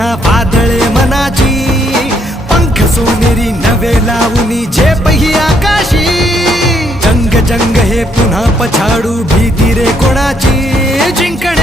पुन्हा वादळे मनाची. पंख सोनेरी नवे लावणी झेपही आकाशी. जंग जंग हे पुन्हा पछाडू भीती रे कोणाची. जिंकणे